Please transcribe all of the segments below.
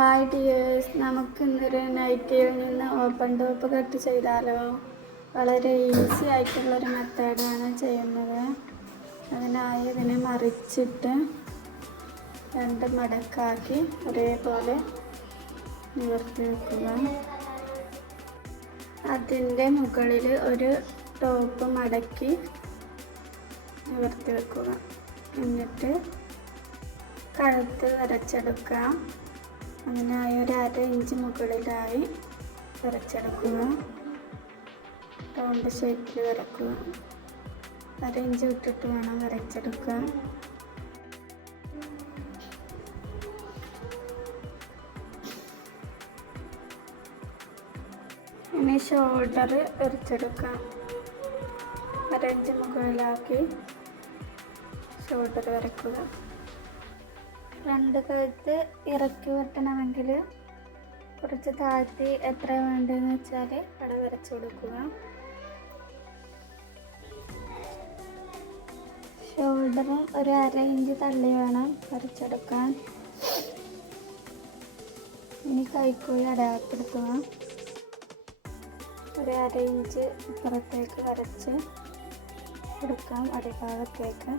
Hi dears, നമുക്ക് ഇന്നൊരു നൈറ്റിയിൽ നിന്ന് ഓപ്പൺ ടോപ്പ് കട്ട് ചെയ്താലോ. വളരെ ഈസി ആയിട്ടുള്ളൊരു മെത്തേഡാണ് ചെയ്യുന്നത്. അതിനായി ഇതിനെ മറിച്ചിട്ട് രണ്ട് മടക്കാക്കി ഒരേപോലെ നിവർത്തി വെക്കുക. അതിൻ്റെ മുകളിൽ ഒരു ടോപ്പ് മടക്കി നിവർത്തി വെക്കുക. എന്നിട്ട് കഴുത്ത് വരച്ചെടുക്കാം. അതിനായി ഒരു 1/2 ഇഞ്ച് മുകളിലായി വരച്ചെടുക്കുക. റൗണ്ട് ഷേപ്പിൽ വരക്കുക. 1/2 ഇഞ്ച് വിട്ടിട്ട് വേണം വരച്ചെടുക്കാൻ. ഇനി ഷോൾഡർ വരച്ചെടുക്കാം. 1/2 ഇഞ്ച് മുകളിലാക്കി ഷോൾഡർ വരക്കുക. രണ്ട് കഴുത്ത് ഇറക്കി വെട്ടണമെങ്കിൽ കുറച്ച് താഴ്ത്തി എത്ര വേണ്ടതെന്ന് വെച്ചാൽ അവിടെ വരച്ചു കൊടുക്കുക. ഷോൾഡറും ഒരു 1/2 ഇഞ്ച് തള്ളി വേണം വരച്ചെടുക്കാൻ. ഇനി കൈക്കുഴി അടയാളപ്പെടുത്തുക. ഒരു 1/2 ഇഞ്ച് ഇപ്പുറത്തേക്ക് വരച്ച് കൊടുക്കാം അടിഭാഗത്തേക്ക്.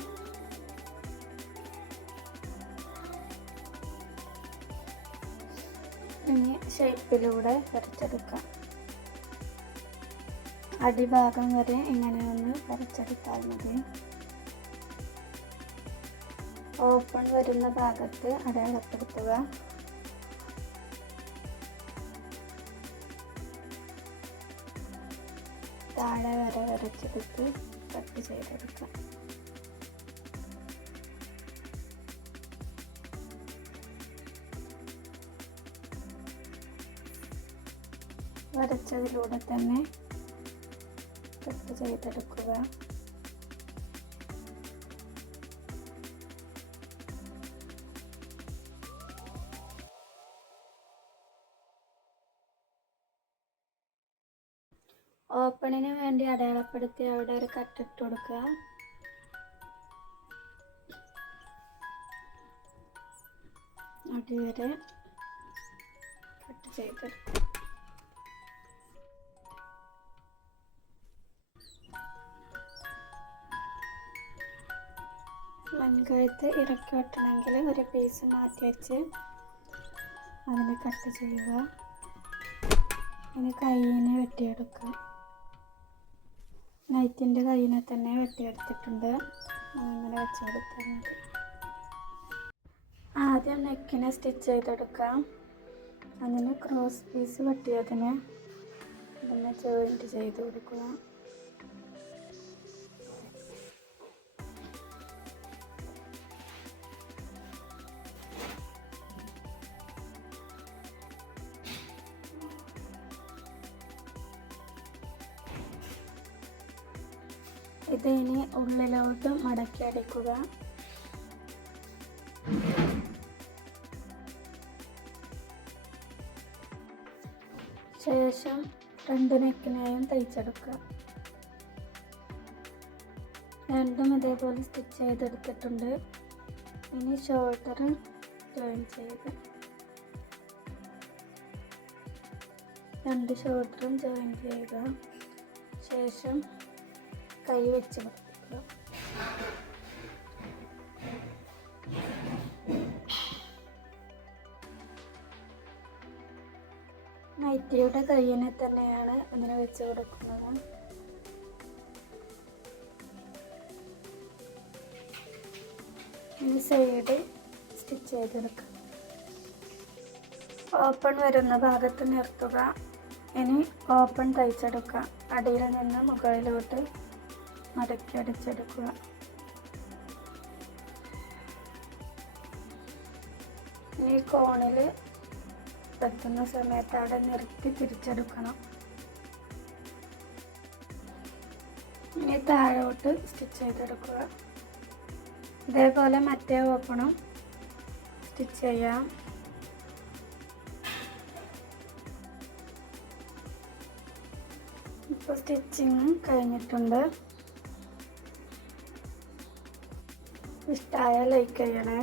ഇനി ഷേപ്പിലൂടെ വരച്ചെടുക്കാം. അടിഭാഗം വരെ ഇങ്ങനെ ഒന്ന് വരച്ചെടുത്താൽ മതി. ഓപ്പൺ വരുന്ന ഭാഗത്ത് അടയാളപ്പെടുത്തുക. താഴെ വരെ വരച്ചെടുത്ത് കട്ട് ചെയ്തെടുക്കാം. വരച്ചതിലൂടെ തന്നെ കട്ട് ചെയ്തെടുക്കുക. ഓപ്പണിന് വേണ്ടി അടയാളപ്പെടുത്തി അവിടെ ഒരു കട്ടിട്ട് കൊടുക്കുക. അതുവരെ കട്ട് ചെയ്തെടുക്കുക. മുൻകഴുത്ത് ഇറക്കി വെട്ടണമെങ്കിൽ ഒരു പീസ് മാറ്റി വെച്ച് അതിന് കട്ട് ചെയ്യുക. ഇനി കൈയിനെ വെട്ടിയെടുക്കുക. നൈറ്റിൻ്റെ കൈയിനെ തന്നെ വെട്ടിയെടുത്തിട്ടുണ്ട്. അങ്ങനെ വെച്ച് കൊടുത്താൽ മതി. ആദ്യം നെക്കിനെ സ്റ്റിച്ച് ചെയ്തെടുക്കാം. അതിന് ക്രോസ് പീസ് വെട്ടിയതിന് ഇതിനെ ജോയിൻറ്റ് ചെയ്ത് കൊടുക്കുക. ഇത് ഇനി ഉള്ളിലോട്ട് മടക്കി അടിക്കുക. ശേഷം രണ്ട് നെക്കിനെയും തയ്ച്ചെടുക്കുക. രണ്ടും ഇതേപോലെ സ്റ്റിച്ച് ചെയ്തെടുത്തിട്ടുണ്ട്. ഇനി ഷോൾഡർ ജോയിൻ ചെയ്യുക. രണ്ട് ഷോൾഡറും ജോയിൻ ചെയ്യുക. ശേഷം കൈ വെച്ച് കൊടുക്കുക. നൈറ്റിയുടെ കൈയിനെ തന്നെയാണ് അങ്ങനെ വെച്ച് കൊടുക്കുന്നത്. ഈ സൈഡ് സ്റ്റിച്ച് ചെയ്തെടുക്കുക. ഓപ്പൺ വരുന്ന ഭാഗത്ത് നിർത്തുക. ഇനി ഓപ്പൺ തയ്ച്ചെടുക്കുക. അടിയിൽ നിന്ന് മുകളിലോട്ട് മടക്കി അടിച്ചെടുക്കുക. ഈ കോണിൽ എത്തുന്ന സമയത്ത് അവിടെ നിർത്തി തിരിച്ചെടുക്കണം. ഇനി താഴോട്ട് സ്റ്റിച്ച് ചെയ്തെടുക്കുക. ഇതേപോലെ മറ്റേ ഓപ്പണും സ്റ്റിച്ച് ചെയ്യാം. ഇപ്പോൾ സ്റ്റിച്ചിങ് കഴിഞ്ഞിട്ടുണ്ട്. ഇഷ്ടമായ ലൈക്ക് ചെയ്യണേ.